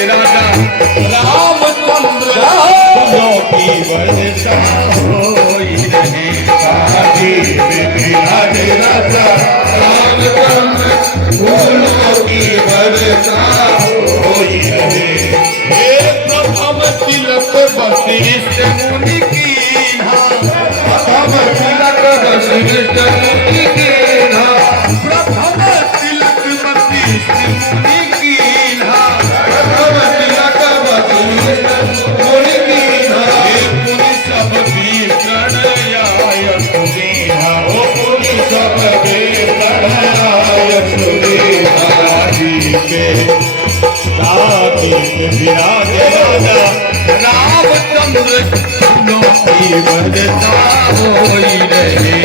राजा रामचंद्र फूलों की वर्षा होई रहे। काशी में विराज राजा रामचंद्र फूलों की वर्षा होई रहे। हे प्रथम तिलक वशिष्ठ मुनि कीन्हा, प्रथम तिलक वशिष्ठ मुनि कीन्हा, प्रथम तिलक वशिष्ठ मुनि कीन्हा, प्रथम तिलक वशिष्ठ मुनि कीन्हा। हे मुनि सब विकर्ण आय सुदीन्हा, ओ मुनि सब विकर्ण आय सुदीन्हा। काशी के राती विराज राजा रामचंद्र फूलों की वर्षा होई रहे।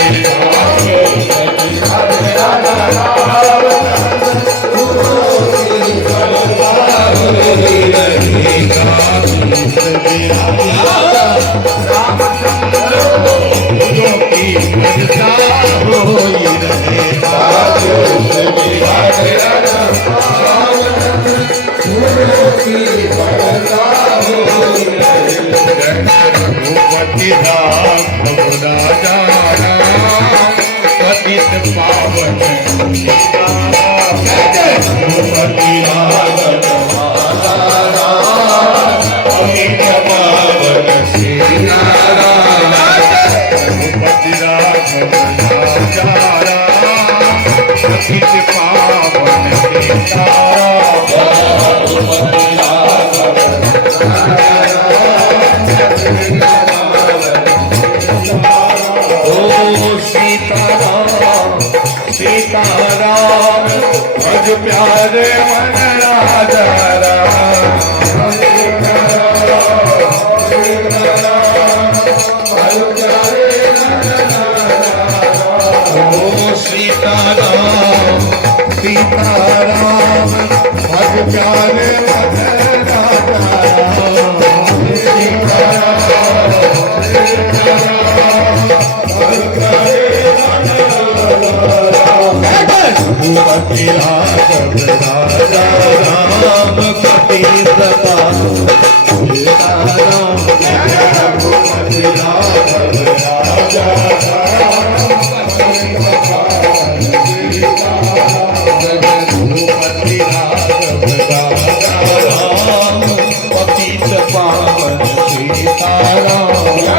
पावन सीताराम भज प्यारे मन राजा राम। सीताराम सीताराम भज प्यारे मन राजा राम। रघुपति राघव राजा राम पति प्रताप सीताराम। रघुपति राघव राजा राम पति प्रताप रघुपति राघव राजा राम पतित पावन सीताराम।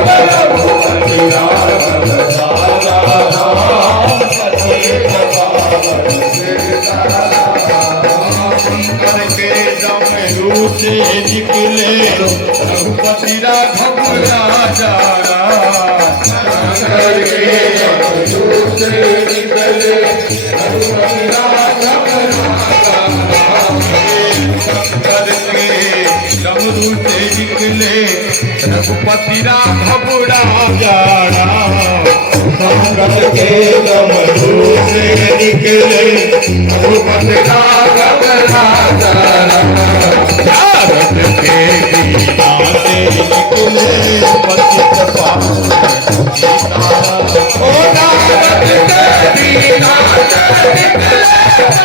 रघुपति राघव राजा राम पतित करके डमरू से निकले रघुपति राघव राजा करके डमरू से निकले रघुपति राघव करके डमरू से निकले रघुपति राघव राजा संगत के डमरू से निकले रघुपति राघव राजा। भारत के दीना से निकले पतित पावन सीताराम। ओ भारत के दीना से निकले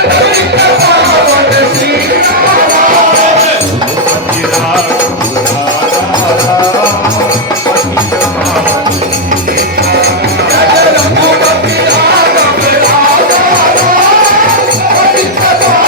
पतित पावन सीताराम। रघुपति राघव राजा राम पतित पावन सीताराम। रघुपति राघव राजा राम पतित पावन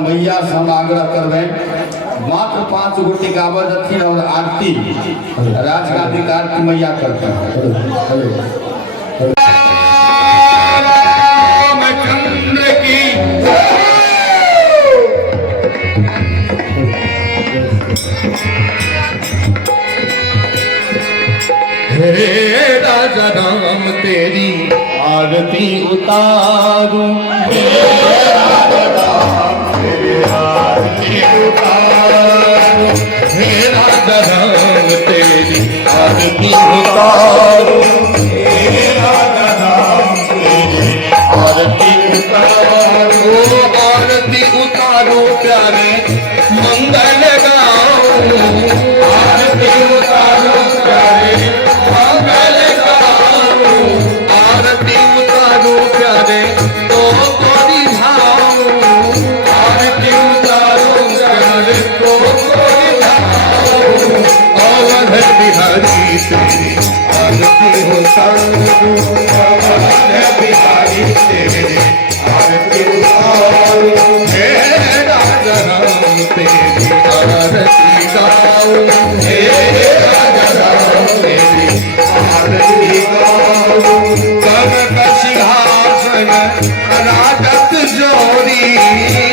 मैया से हम आग्रह करबे मात्र 5 गोटी गावत हथिन और आरती राज का अधिकार की मैया करते हैं। रामचंद्र की हे राजा राम तेरी आरती उतारूं, हे राजा राम तेरी आरती उतारूं, हे राजा राम तेरी आरती उतारूं, हे राजा राम तेरी आरती उतारूं, आरती उतारो प्यारे मंगल गाऊं, आरती उतारो प्यारे मंगल गाऊं, आरती उतारो प्यारे तो कोरी भाऊं, आरती उतारो प्यारे तो कोरी भाऊं, अवध बिहारी तेरी आरती उतारूं, अवध बिहारी तेरी आरती उतारूं, हे राजा राम तेरी आरती गाऊं, हे राजा राम तेरी आरती गाऊं, कनक सिंहासन राजत जोरी,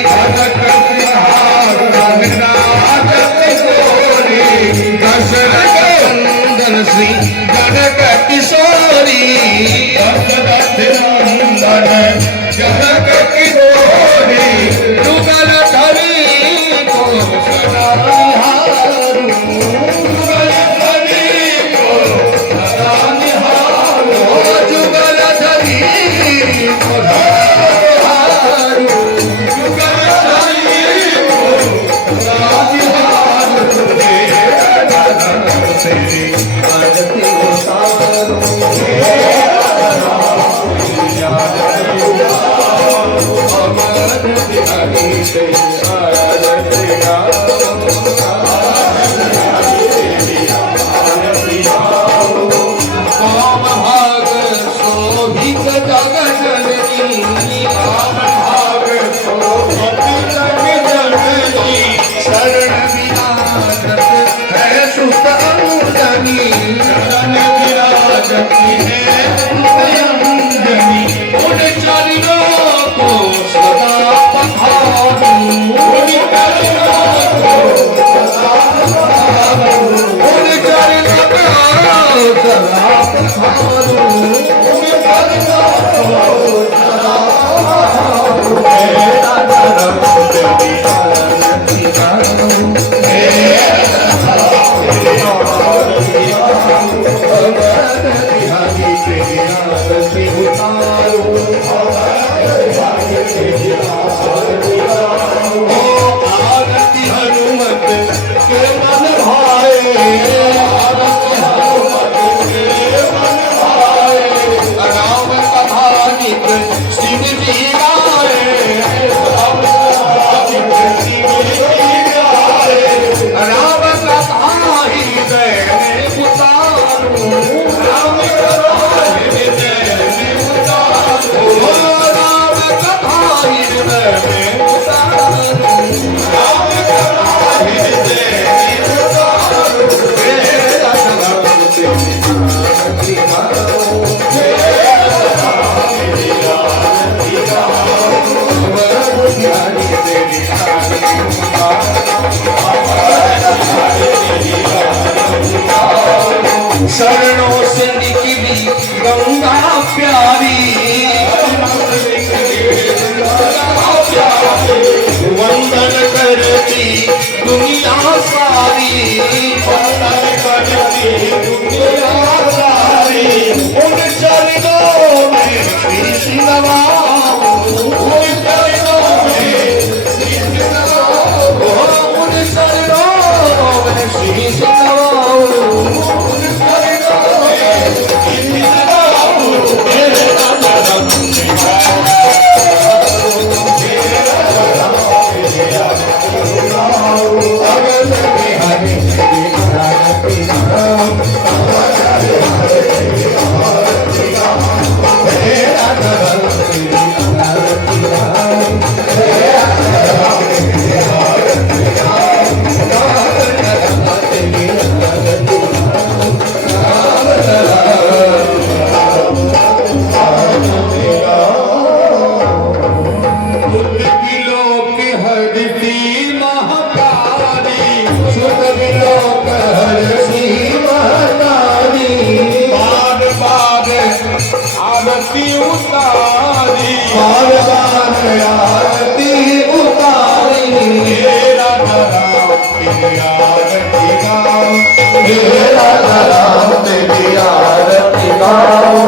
कनक सिंहासन राजत जोरी, दशरथ नंदन श्री जनक किशोरी, दशरथ नंदन जनक किशोरी, जुगल धरी को सदा निहारूं, जुगल धरी को सदा निहारूं, जुगल धरी को सदा निहारूं, जुगल धरी को सदा निहारूं, हे राजा राम तेरी आरती उतारूं, हे राजा राम तेरी आरती उतारूं, अवध बिहारी तेरी आरती गाऊं, काम भाग शोभित जग जननी, काम भाग शोभित जग जननी, शरण विराजत है सुत अंजनी, शरण विराजत है सुत अंजनी, उन चरणों को सदा पखारूं, उन चरणों को सदा पखारूं, उन चरणों को सदा पखारूं, उन चरणों को सदा पखारूं, हे राजा राम तेरी आरती गाऊं, हे राजा राम तेरी आरती गाऊं, अवध बिहारी तेरी आरती उतारूं, अवध बिहारी तेरी आरती गाऊं, ओ आरती हनुमत के मन भाए, आरती हनुमत के मन भाए, राम कथानिक सिंह जी गाए, राम कथानिक सिंह जी गाए, राम कथा हृदय में उतारूं, राम कथा हृदय में उतारूं, राम कथा हृदय में उतारूं, राम कथा हृदय में उतारूं, हे राजा राम तेरी आरती गाऊं, हे राजा राम तेरी आरती गाऊं, अवध बिहारी तेरी आरती गाऊं, शरणों से निकली गंगा प्यारी, वंदन करती दुनिया सारी, वंदन करती दुनिया सारी, उन चरणों में शीश नवाऊं, उन चरणों में शीश नवाऊं, उन चरणों में शीश नवाऊं, उन चरणों में शीश नवाऊं, हे राजा राम तेरी अवध बिहारी तेरी आरती गाऊं, अवध बिहारी तेरी आरती गाऊं, हे राजा राम तेरी आरती उतारी आरती उतारी राधा राम तेरी आरती गाओ राधा राम तेरी आरती गाओ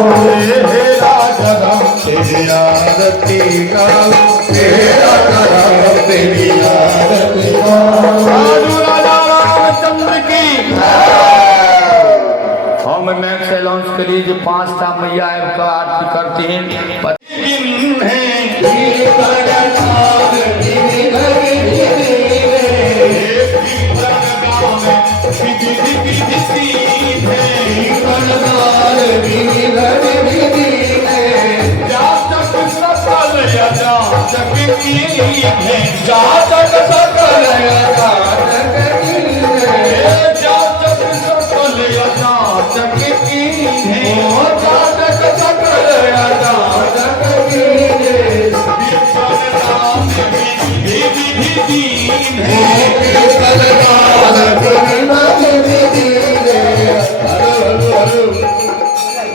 राधा राम तेरी आरती गाओ राधा राम तेरी आरती गाओ साधु राजा रामचंद्र की। हम नेक्स्ट अनाउंस करिए जो 5 मैया का आरती करते हैं। जातक सकल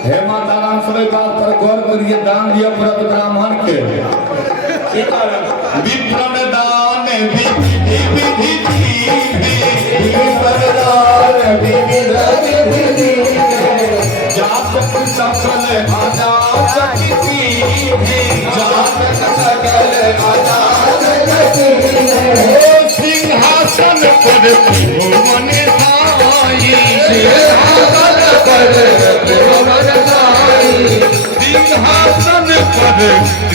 हे माता राम समय बात पर गौर करिए। दान दिया व्रत ब्राह्मण के विप्रण दान जातक सकल आजाद सिंहासन पर भुवन साई सिंहासन पर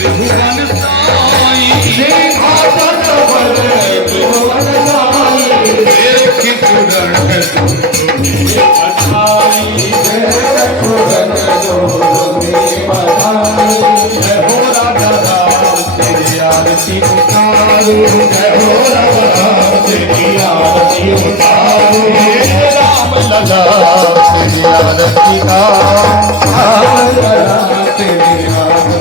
भुवन साई सिंहासन पर एक सुरण आरती उतारो हो राम तेरी आरती उतारो राम लला तेरी आरती तेरी आरती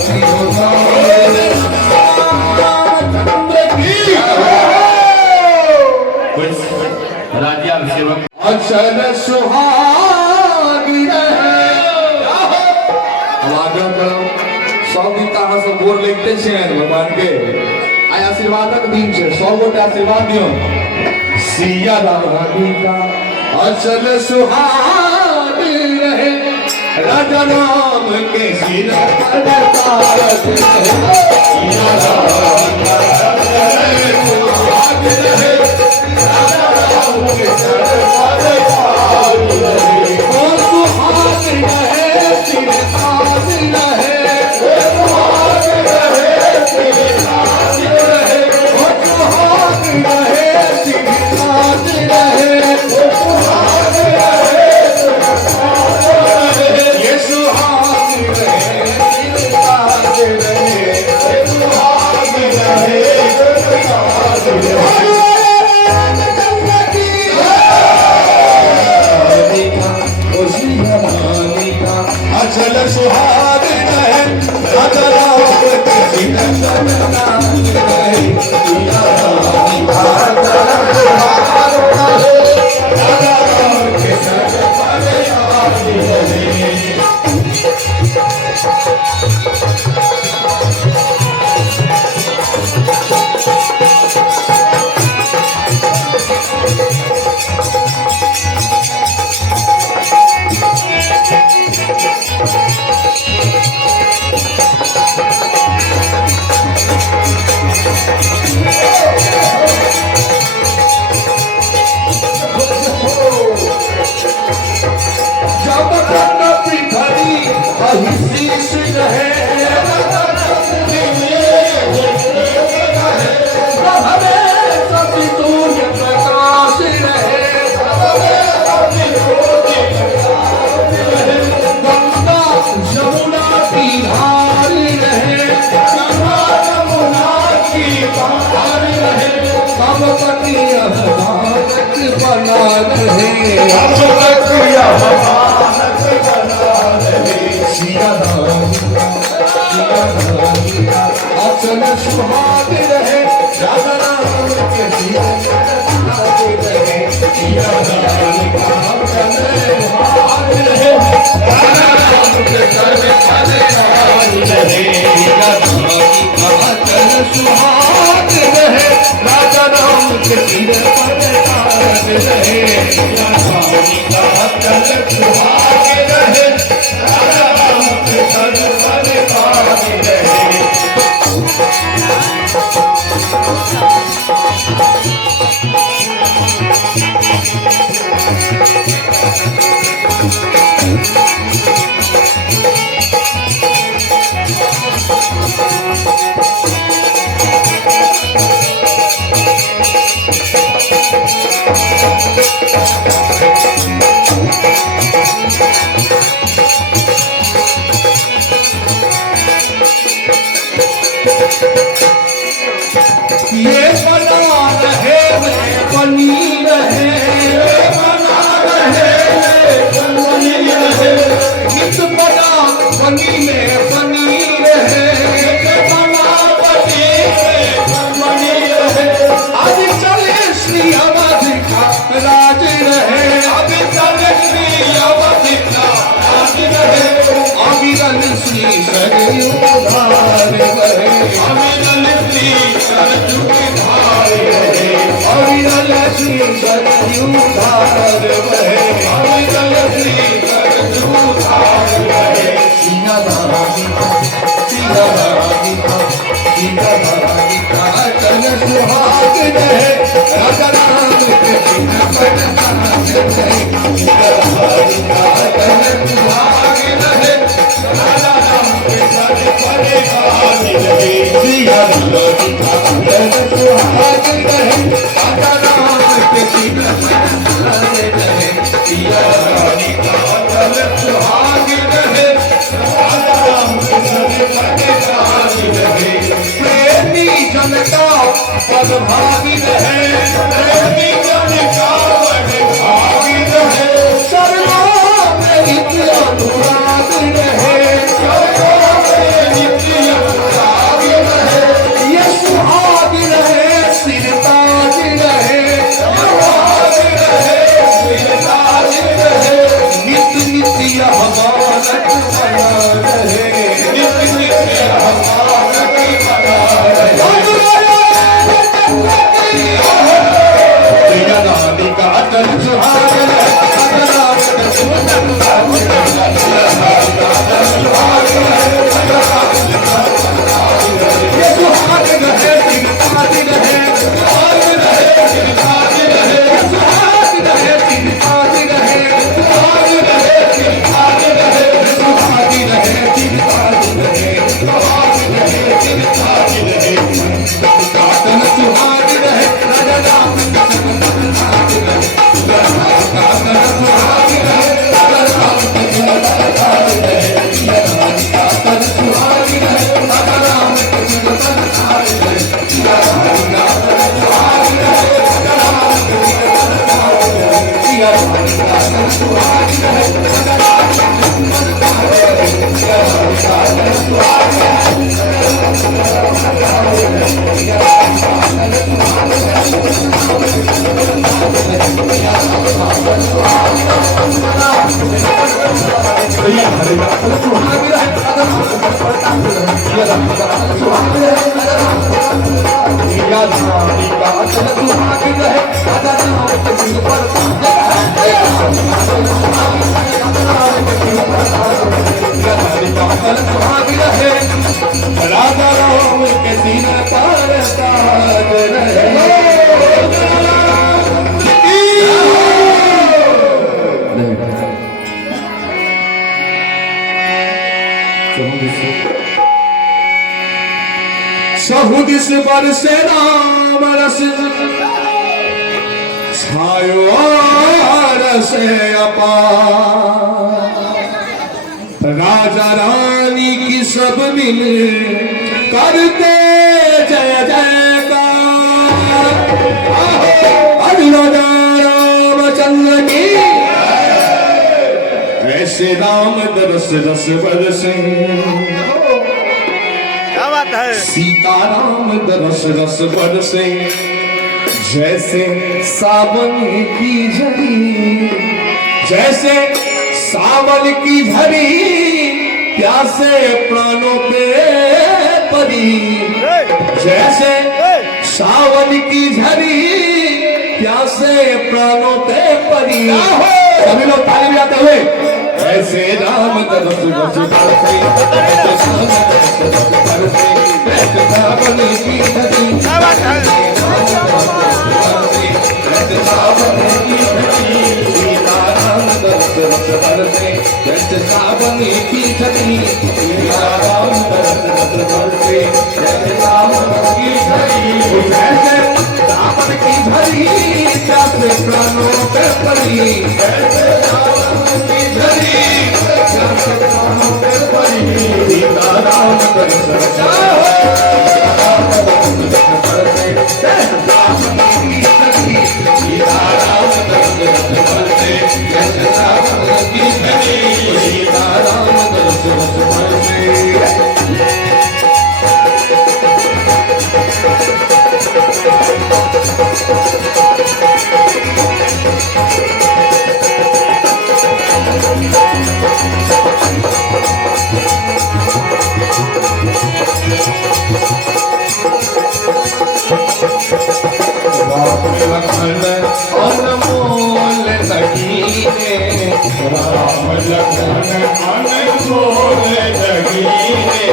राजा सेवक अचल सुहागी सब कहाँ से बोर लिखते भगवान के आय आशीर्वादक दिन से 100 गोटे आशीर्वाद दियो सिया रानी का अचल सुहागी रहे राजा राम के सिर पर तारक रहे सिया राम का सुहागी रहे राजा राम के सिर पर तारक रहे ओ सुहागी रहे सिर ताज रहे अचल सुहाग रहे राजा राम के सिर पर ताज रहे सिया रानी का राजा राम के सिर पर ताज रहे जब तक पिठरी वही शीश रहे सभी तूर्य प्रकाश रहे गंगा यमुना की धारी रहे गंगा यमुना की धारी रहे सब पति भारत बना रहे अचल सुहाग रहे राजा राम के सिया रहे सिया राम का अचल सुहाग रहे राजा राम के सिर पर सिया रानी का चल सुहाग रहे राजा राम के सज पर बाग रहे। ये बना रहे मैं बनी रहे, बना रहे बनी रहे, नित बना बनी में बनी रहे, बना बनी में बनी रहे। अब चले श्री अवध का राज रहे, अब चले श्री अवध का राज रहे। अविरल श्री सरयू धार बहे, अविरल श्री सरयू धार बहे, अविरल श्री सरयू धार बहे, अविरल श्री सरयू धार बहे। सिया रानी का सिया रानी का सिया रानी का चल सुहाग रहे राजा राम के सिया पर नाच रहे। सिया रानी का चल सुहाग रहे राजा राम के सज पर बाग रहे। सिया रानी का चल सुहाग रहे राजा राम के सिया पर नाच रहे। सिया रानी का चल सुहाग रहे राजा राम के सज पर बाग रहे। प्रेमी जनता पद भागी रहे, प्रेमी जनता पद भागी रहे। सर्वो में नित्य अनुराग रहे, सर्वो में नित्य अनुराग रहे। ये सुहाग रहे सिर ताज रहे, सुहाग रहे सिर ताज रहे। नित्य नित्य हमारत बना रहे, नित्य नित्य हमारत बना रहे। सिया रानी का चल सुहाग रहे राजा राम के सुहाग रहे। ये सुहाग रहे सिर ताज रहे, सुहाग रहे सिर ताज रहे, सुहाग रहे सिर ताज रहे, सुहाग रहे सिर ताज रहे, सुहाग रहे सिर ताज रहे, सुहाग रहे सिर ताज रहे। चल सुहाग रहे राजा राम का सुहाग रहे, चल सुहाग रहे राजा राम का सुहाग रहे। सिया रानी का चल सुहाग रहे राजा राम के सुहाग रहे। सिया रानी का चल सुहाग रहे राजा राम के सुहाग रहे। सिया रानी का चल सुहाग रहे राजा राम के सुहाग रहे। सिया रानी का चल सुहाग रहे सिया रानी का चल सुहाग राजा राम के सीना पर ताज रहे। सहुदिस बरसे राम रस छायो रस अपार। राजा रानी की सब मिल करते जय जयकार। राजा रामचंद्र की ऐसे राम दरस रस बरसे। सीताराम दरस रस बरसे जैसे सावन की झड़ी, जैसे सावन की झड़ी प्यासे प्राणों पे पड़ी। जैसे सावन की झड़ी प्यासे प्राणों ते परी। सभी लोग ताली बजाते हुए ऐसे राम तरस बस बरसे, ऐसे राम तरस बस बरसे, ऐसे सावन की नदी, ऐसे सावन की नदी, सीताराम तरस बस बरसे, ऐसे सावन की नदी, सीताराम तरस बस बरसे, ऐसे सावन की नदी, ऐसे सावन की धरी, प्यासे प्राणों पे परी, ऐसे सावन की धरी, प्यासे प्राणों पे परी, सीताराम तरस बस लखन अनमोल नगीने, राम लखन अनमोल नगीने,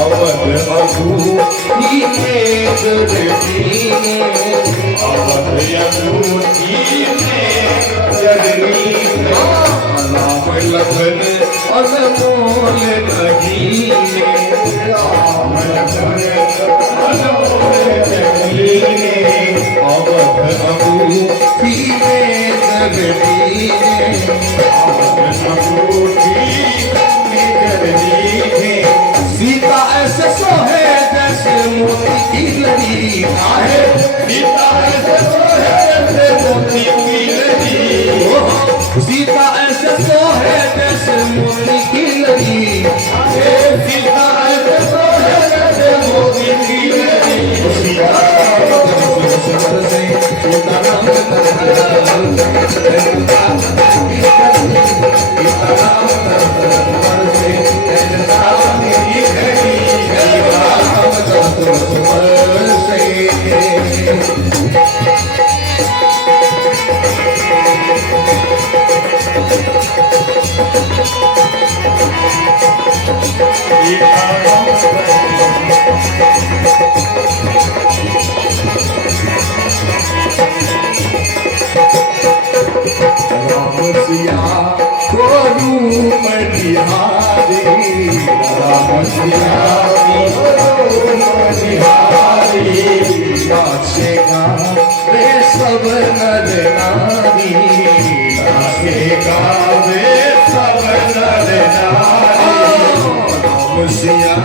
अवध अघूरी जगदीने, अवध अघूरी जगदीने, राम लखन अनमोल नगीने, राम लखन अनमोल नगीने, अवध अघूरी जगदीने, अवध अघूरी जगदीने, सीता ऐसे सोहे जैसे मोती की लड़ी, आहे सीता ऐसे सोहे जैसे मोती की लड़ी, सीता ऐसे सोहे जैसे मोती की लड़ी, आहे सीता ऐसे सोहे जैसे मोती की लड़ी, सिया को रूप निहारी, राम सिया को रूप निहारी, नाचेगा वे सब नर नारी, नाचेगा वे सब नर नारी, राम सिया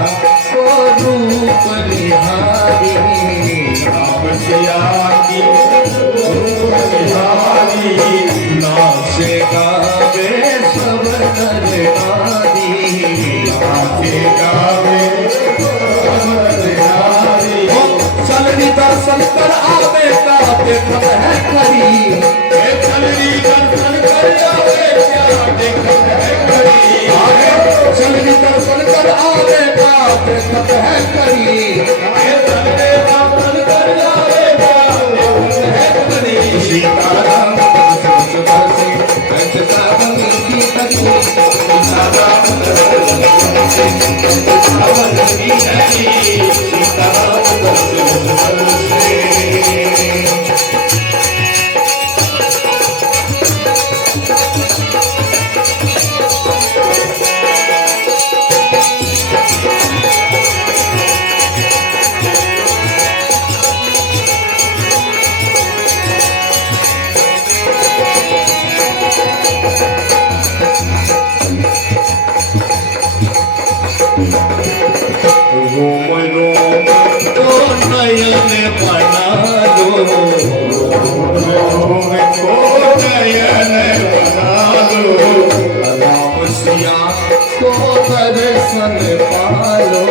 को रूप निहारी, राम सिया की रूप निहारी, नाचेगा वे सब नर नारी, नाचेगा वे सब नर नारी, चलनी दर्शन कर आवे का देखत है खरी, चलनी दर्शन कर आवे क्या देखत है खरी, चलनी दर्शन कर आवे का देखत है खरी, चलनी दर्शन कर आवे का देखत है खरी, सीताराम सावन की नदी, सीताराम सावन की नदी, सीताराम रोम रोम तो नयन बना लो, रोम को नयन बना लो, राम सिया को दर्शन पालो,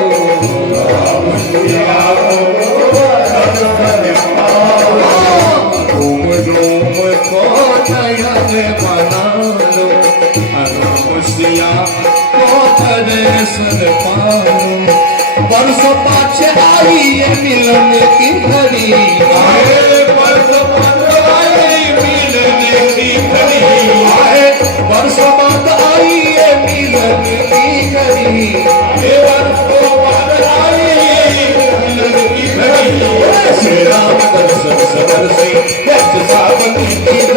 राम सिया को दर्शन पालो, रोम रोम को नयन बना लो, राम सिया को दर्शन पालो, बरसों पाछे आई ये मिलन की घड़ी, बरसों पाछे की घड़ी आए बरसों बाद आई ये मिलन की घड़ी ये बरसों बाद आई मिलन की घड़ी श्री राम दर्शन सबर से यश सावन की